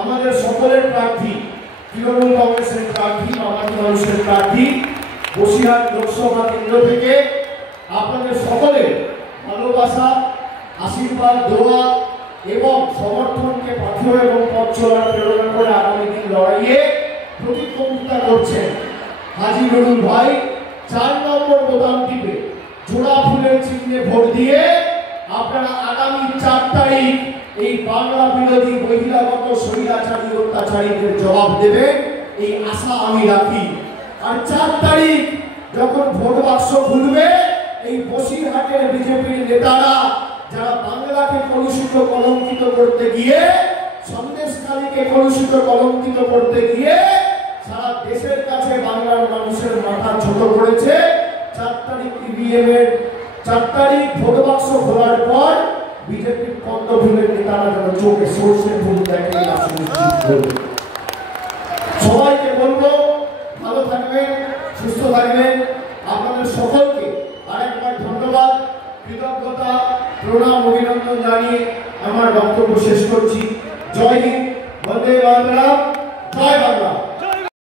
আমাদের সকলের প্রার্থী তৃণমূল কংগ্রেসের প্রার্থী মামাটি মানুষের প্রার্থী বসিরহাট লোকসভা কেন্দ্র থেকে আপনাদের সকলের ভালোবাসা আশীর্বাদ দোয়া এবং সমর্থনকে পাথর এবং পথ চলার প্রেরণা করে আগামী দিন লড়াইয়ে প্রতিদ্বন্দ্বিতা করছেন হাজী নুরুল ভাই 4 নম্বর বোতাম টিপে জোড়া ফুলের চিহ্নে ভোট দিয়ে আপনারা আগামী 4 তারিখ এই বাংলা বিরোধী বহিরাগত স্বৈরাচারী অত্যাচারীদের জবাব দেবে এই আশা আমি রাখি। আর 4 তারিখ যখন ভোট বাক্স খুলবে এই বসিরহাটের বিজেপির নেতারা যারা বাংলাকে কলুষিত কলঙ্কিত করতে গিয়ে সন্দেশখালীকে কলুষিত কলঙ্কিত করতে গিয়ে সারা দেশের কাছে বাংলার মানুষের মাথা ছোট করেছে 4 তারিখ ইভিএম এর 4 তারিখ ভোট বাক্স খোলার পর বিজেপির পদ্মফুলের নেতারা যেন চোখে সর্ষের ফুল দেখে সবাইকে বলবো ভালো থাকবেন সুস্থ থাকবেন। আপনাদের সকলকে আরেকবার ধন্যবাদ কৃতজ্ঞতা প্রণাম অভিনন্দন জানিয়ে আমার বক্তব্য শেষ করছি। জয় হিন্দ, বন্দে মাতরম, জয় বাংলা।